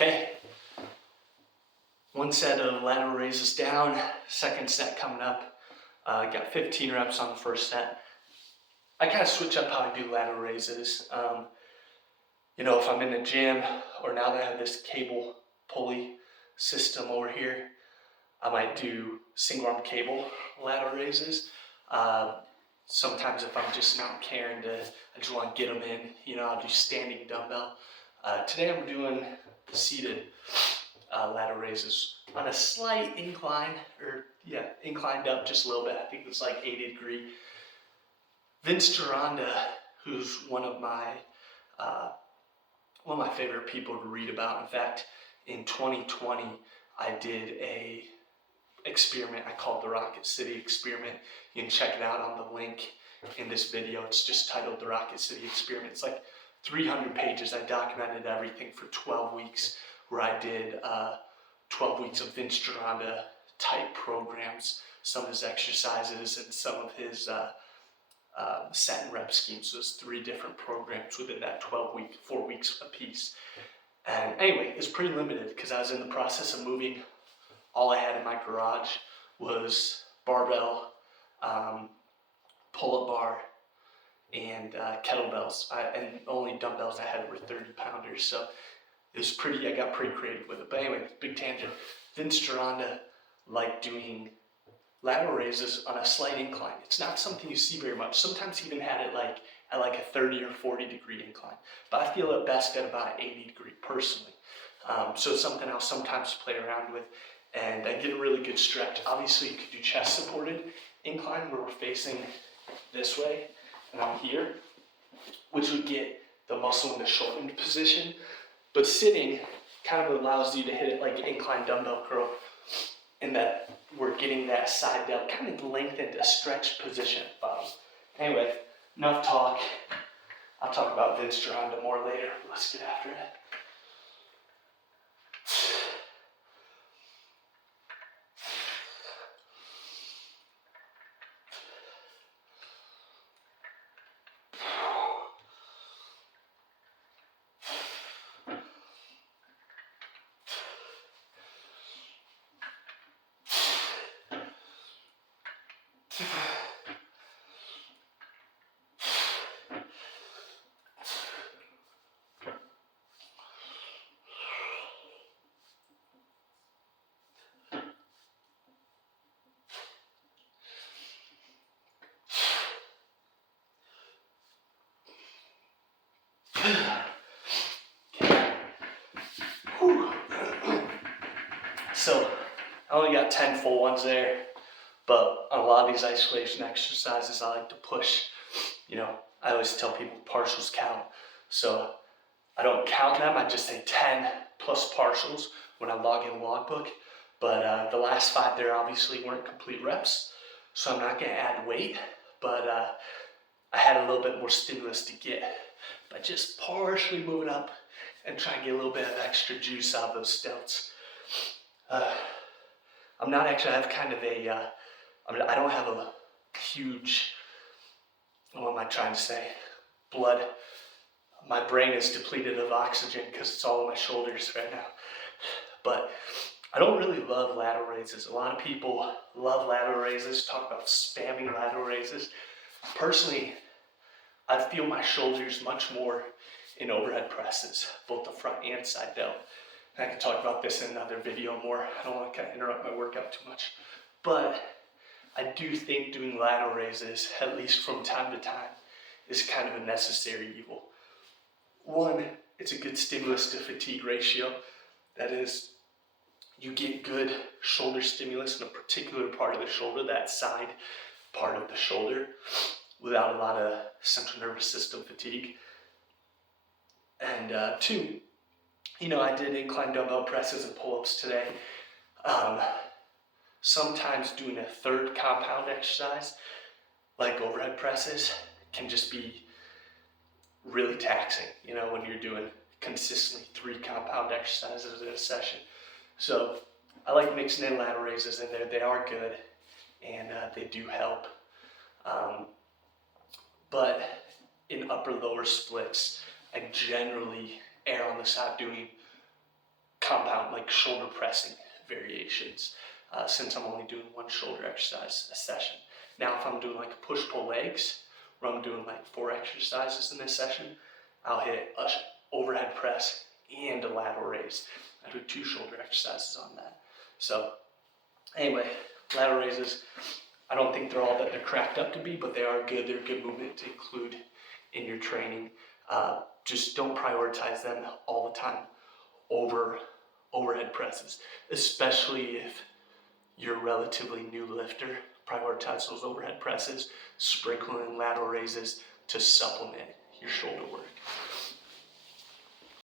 Okay, one set of lateral raises down, second set coming up. Got 15 reps on the first set. I kind of switch up how I do lateral raises. If I'm in the gym or now that I have this cable pulley system over here, I might do single arm cable lateral raises. Sometimes if I'm just not caring I just want to get them in, I'll do standing dumbbell. Today I'm doing seated lateral raises on a slight incline, inclined up just a little bit. I think it's like 80 degree. Vince Gironda, who's one of my favorite people to read about. In fact, in 2020, I did a experiment I called the Rocket City Experiment. You can check it out on the link in this video. It's just titled the Rocket City Experiment. It's like 300 pages. I documented everything for 12 weeks where I did 12 weeks of Vince Gironda type programs, some of his exercises and some of his set and rep schemes. So there's 3 different programs within that 4 weeks a piece. And anyway, it's pretty limited because I was in the process of moving. All I had in my garage was barbell, pull-up bar, and kettlebells. And the only dumbbells I had were 30-pounders. So it was I got pretty creative with it. But anyway, big tangent. Vince Gironda liked doing lateral raises on a slight incline. It's not something you see very much. Sometimes he even had it at a 30 or 40 degree incline. But I feel it best at about 80 degree personally. So it's something I'll sometimes play around with. And I get a really good stretch. Obviously, you could do chest supported incline where we're facing this way and I'm here, which would get the muscle in the shortened position. But sitting kind of allows you to hit it like incline dumbbell curl, in that we're getting that side delt, kind of lengthened, a stretched position at the bottom. Anyway, enough talk. I'll talk about Vince Gironda more later. Let's get after it. So I only got 10 full ones there, but on a lot of these isolation exercises, I like to push. I always tell people partials count. So I don't count them, I just say 10 plus partials when I log in the logbook. But the last 5 there obviously weren't complete reps, so I'm not gonna add weight, but I had a little bit more stimulus to get by just partially moving up and trying to get a little bit of extra juice out of those delts. I'm not actually, I have kind of I don't have a huge, what am I trying to say? Blood. My brain is depleted of oxygen because it's all in my shoulders right now. But I don't really love lateral raises. A lot of people love lateral raises, talk about spamming lateral raises. Personally, I feel my shoulders much more in overhead presses, both the front and side delt. And I can talk about this in another video more. I don't want to kind of interrupt my workout too much. But I do think doing lateral raises, at least from time to time, is kind of a necessary evil. One, it's a good stimulus to fatigue ratio. That is, you get good shoulder stimulus in a particular part of the shoulder, that side part of the shoulder, without a lot of central nervous system fatigue. And 2, I did incline dumbbell presses and pull-ups today. Sometimes doing a third compound exercise, like overhead presses, can just be really taxing, when you're doing consistently 3 compound exercises in a session. So I like mixing in lateral raises in there. They are good, and they do help. But in upper lower splits, I generally err on the side of doing compound, like shoulder pressing variations, since I'm only doing one shoulder exercise a session. Now, if I'm doing like push-pull legs, where I'm doing like 4 exercises in this session, I'll hit a overhead press and a lateral raise. I do 2 shoulder exercises on that. So anyway, lateral raises, I don't think they're all that they're cracked up to be, but they are good. They're a good movement to include in your training. Just don't prioritize them all the time over overhead presses, especially if you're a relatively new lifter. Prioritize those overhead presses, sprinkle in lateral raises to supplement your shoulder work.